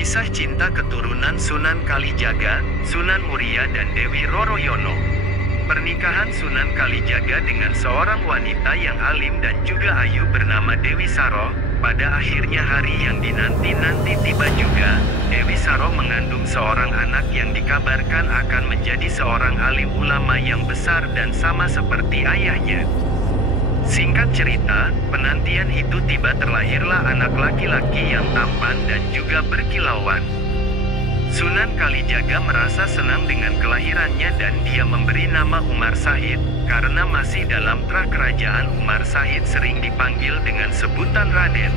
Kisah cinta keturunan Sunan Kalijaga, Sunan Muria dan Dewi Roroyono. Pernikahan Sunan Kalijaga dengan seorang wanita yang alim dan juga ayu bernama Dewi Saro. Pada akhirnya hari yang dinanti-nanti tiba juga. Dewi Saro mengandung seorang anak yang dikabarkan akan menjadi seorang alim ulama yang besar dan sama seperti ayahnya. Singkat cerita, penantian itu tiba, terlahirlah anak laki-laki yang tampan dan juga berkilauan. Sunan Kalijaga merasa senang dengan kelahirannya dan dia memberi nama Umar Said, karena masih dalam prakerajaan Umar Said sering dipanggil dengan sebutan Raden.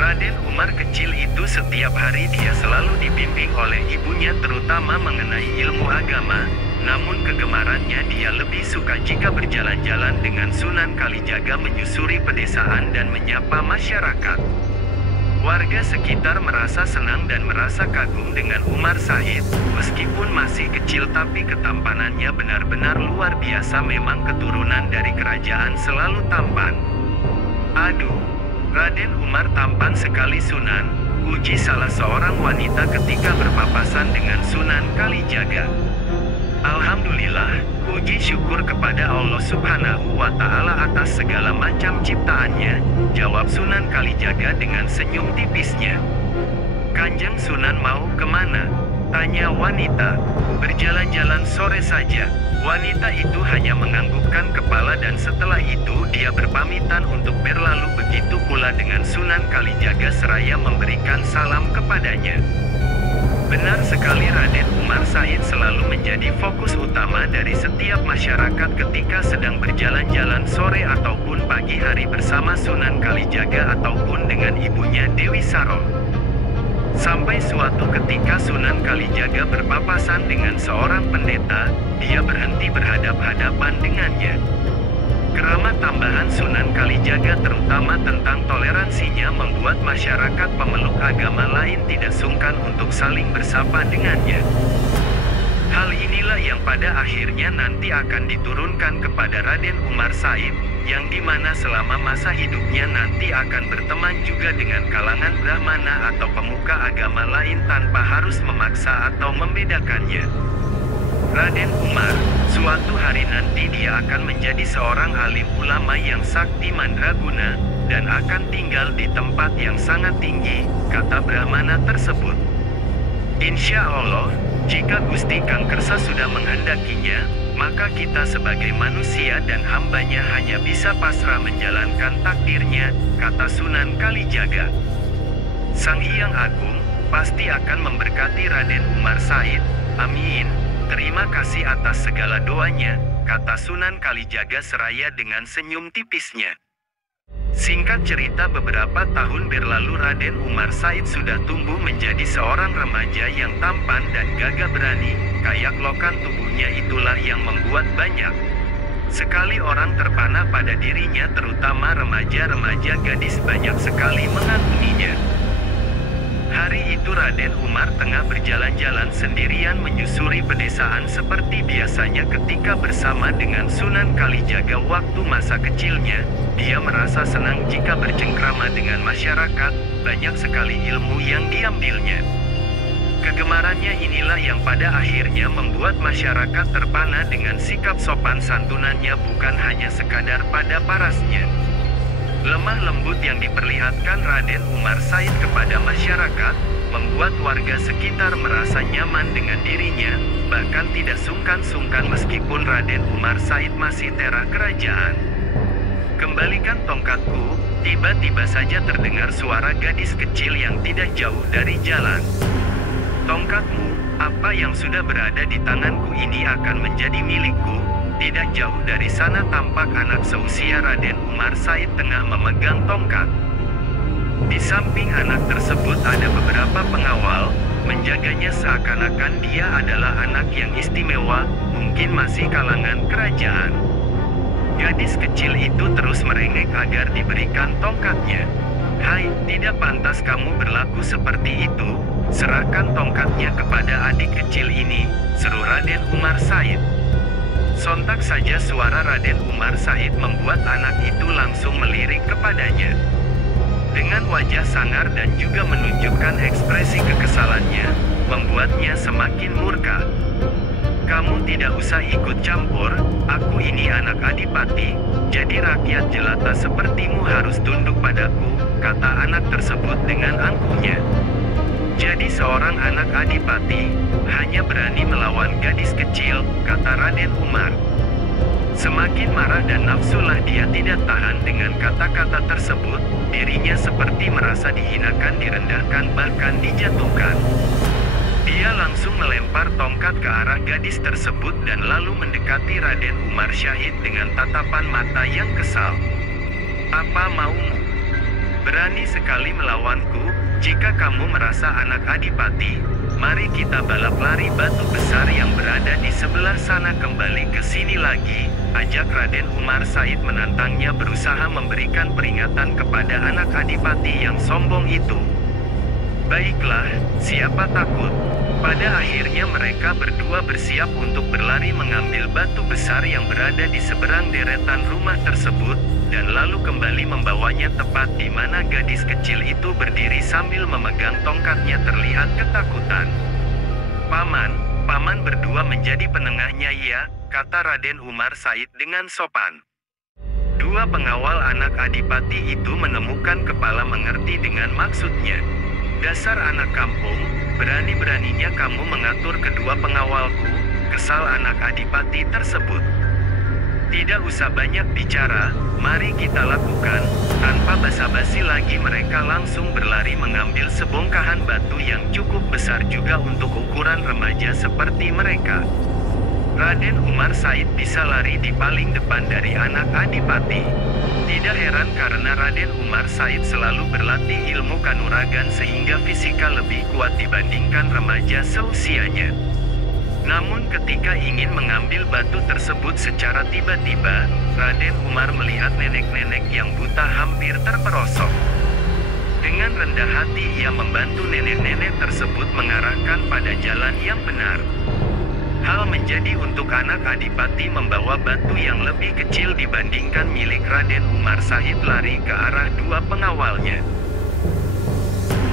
Raden Umar kecil itu setiap hari dia selalu dibimbing oleh ibunya terutama mengenai ilmu agama. Namun kegemarannya dia lebih suka jika berjalan-jalan dengan Sunan Kalijaga menyusuri pedesaan dan menyapa masyarakat. Warga sekitar merasa senang dan merasa kagum dengan Umar Said. Meskipun masih kecil tapi ketampanannya benar-benar luar biasa, memang keturunan dari kerajaan selalu tampan. Aduh, Raden Umar tampan sekali Sunan, uji salah seorang wanita ketika berpapasan dengan Sunan Kalijaga. Alhamdulillah, puji syukur kepada Allah Subhanahu wa Ta'ala atas segala macam ciptaannya, jawab Sunan Kalijaga dengan senyum tipisnya. Kanjeng Sunan mau kemana? Tanya wanita. Berjalan-jalan sore saja. Wanita itu hanya menganggukkan kepala dan setelah itu dia berpamitan untuk berlalu, begitu pula dengan Sunan Kalijaga seraya memberikan salam kepadanya. Benar sekali, Raden Umar Said selalu menjadi fokus utama dari setiap masyarakat ketika sedang berjalan-jalan sore ataupun pagi hari bersama Sunan Kalijaga ataupun dengan ibunya Dewi Saro. Sampai suatu ketika Sunan Kalijaga berpapasan dengan seorang pendeta, dia berhenti berhadap-hadapan dengannya. Keramat tambahan Sunan Kalijaga terutama tentang toleransinya membuat masyarakat pemeluk agama lain tidak sungkan untuk saling bersapa dengannya. Hal inilah yang pada akhirnya nanti akan diturunkan kepada Raden Umar Said, yang dimana selama masa hidupnya nanti akan berteman juga dengan kalangan Brahmana atau pemuka agama lain tanpa harus memaksa atau membedakannya. Raden Umar, suatu hari nanti dia akan menjadi seorang alim ulama yang sakti mandraguna, dan akan tinggal di tempat yang sangat tinggi, kata Brahmana tersebut. Insya Allah, jika Gusti Kang Kersa sudah menghendakinya, maka kita sebagai manusia dan hambanya hanya bisa pasrah menjalankan takdirnya, kata Sunan Kalijaga. Sang Hyang Agung pasti akan memberkati Raden Umar Said, amin. Terima kasih atas segala doanya, kata Sunan Kalijaga seraya dengan senyum tipisnya. Singkat cerita, beberapa tahun berlalu Raden Umar Said sudah tumbuh menjadi seorang remaja yang tampan dan gagah berani. Kayak lokan tubuhnya itulah yang membuat banyak sekali orang terpana pada dirinya, terutama remaja-remaja gadis banyak sekali mengaguminya. Hari itu Raden Umar tengah berjalan-jalan sendirian menyusuri pedesaan seperti biasanya ketika bersama dengan Sunan Kalijaga waktu masa kecilnya. Dia merasa senang jika bercengkrama dengan masyarakat, banyak sekali ilmu yang diambilnya. Kegemarannya inilah yang pada akhirnya membuat masyarakat terpana dengan sikap sopan santunannya, bukan hanya sekadar pada parasnya. Lemah lembut yang diperlihatkan Raden Umar Said kepada masyarakat, membuat warga sekitar merasa nyaman dengan dirinya, bahkan tidak sungkan-sungkan meskipun Raden Umar Said masih tera kerajaan. Kembalikan tongkatku, tiba-tiba saja terdengar suara gadis kecil yang tidak jauh dari jalan. Tongkatmu, apa yang sudah berada di tanganku ini akan menjadi milikku. Tidak jauh dari sana tampak anak seusia Raden Umar Said tengah memegang tongkat. Di samping anak tersebut ada beberapa pengawal, menjaganya seakan-akan dia adalah anak yang istimewa, mungkin masih kalangan kerajaan. Gadis kecil itu terus merengek agar diberikan tongkatnya. Hai, tidak pantas kamu berlaku seperti itu, serahkan tongkatnya kepada adik kecil ini, seru Raden Umar Said. Sontak saja suara Raden Umar Said membuat anak itu langsung melirik kepadanya. Dengan wajah sangar dan juga menunjukkan ekspresi kekesalannya, membuatnya semakin murka. Kamu tidak usah ikut campur, aku ini anak adipati, jadi rakyat jelata sepertimu harus tunduk padaku, kata anak tersebut dengan angkuhnya. Jadi seorang anak adipati, hanya berani melawan gadis kecil, kata Raden Umar. Semakin marah dan nafsulah dia tidak tahan dengan kata-kata tersebut, dirinya seperti merasa dihinakan, direndahkan, bahkan dijatuhkan. Dia langsung melempar tongkat ke arah gadis tersebut dan lalu mendekati Raden Umar Syahid dengan tatapan mata yang kesal. Apa maumu? Berani sekali melawanku? Jika kamu merasa anak adipati, mari kita balap lari batu besar yang berada di sebelah sana kembali ke sini lagi, ajak Raden Umar Said menantangnya, berusaha memberikan peringatan kepada anak adipati yang sombong itu. Baiklah, siapa takut? Pada akhirnya mereka berdua bersiap untuk berlari mengambil batu besar yang berada di seberang deretan rumah tersebut, dan lalu kembali membawanya tepat di mana gadis kecil itu berdiri sambil memegang tongkatnya terlihat ketakutan. Paman berdua menjadi penengahnya ya, kata Raden Umar Said dengan sopan. Dua pengawal anak adipati itu menemukan kepala mengerti dengan maksudnya. Dasar anak kampung, berani-beraninya kamu mengatur kedua pengawalku, kesal anak adipati tersebut. Tidak usah banyak bicara, mari kita lakukan. Tanpa basa-basi lagi mereka langsung berlari mengambil sebongkahan batu yang cukup besar juga untuk ukuran remaja seperti mereka. Raden Umar Said bisa lari di paling depan dari anak adipati. Tidak heran karena Raden Umar Said selalu berlatih ilmu kanuragan sehingga fisika lebih kuat dibandingkan remaja seusianya. Namun ketika ingin mengambil batu tersebut secara tiba-tiba, Raden Umar melihat nenek-nenek yang buta hampir terperosok. Dengan rendah hati ia membantu nenek-nenek tersebut mengarahkan pada jalan yang benar. Hal menjadi untuk anak adipati membawa batu yang lebih kecil dibandingkan milik Raden Umar Said lari ke arah dua pengawalnya.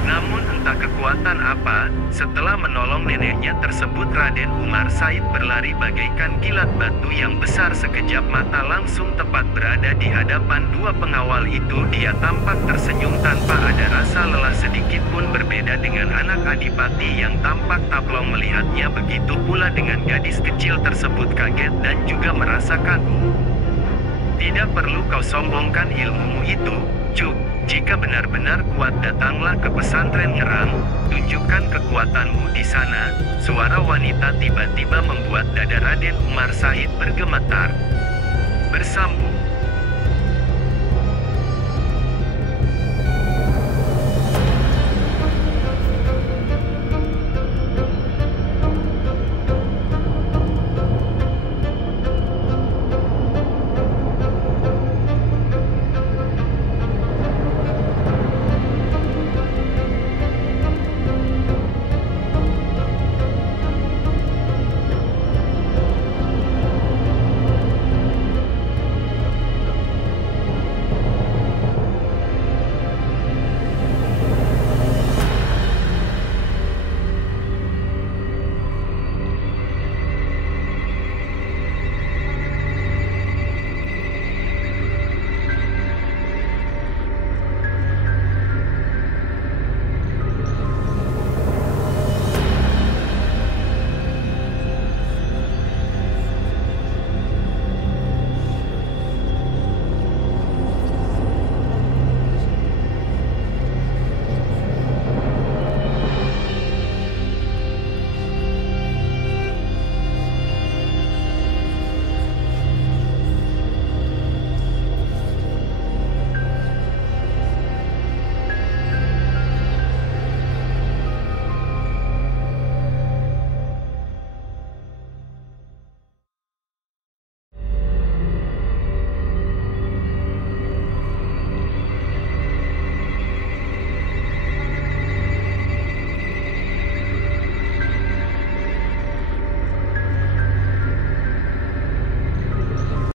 Namun entah kekuatan apa, setelah menolong neneknya tersebut Raden Umar Said berlari bagaikan kilat batu yang besar, sekejap mata langsung tepat berada di hadapan dua pengawal itu. Dia tampak tersenyum tanpa ada rasa lelah sedikit pun, berbeda dengan anak adipati yang tampak taplong melihatnya. Begitu pula dengan gadis kecil tersebut kaget dan juga merasa kagum. Tidak perlu kau sombongkan ilmumu itu, Cuk. Jika benar-benar kuat datanglah ke pesantren Ngerang, tunjukkan kekuatanmu di sana. Suara wanita tiba-tiba membuat dada Raden Umar Said bergemetar. Bersambung.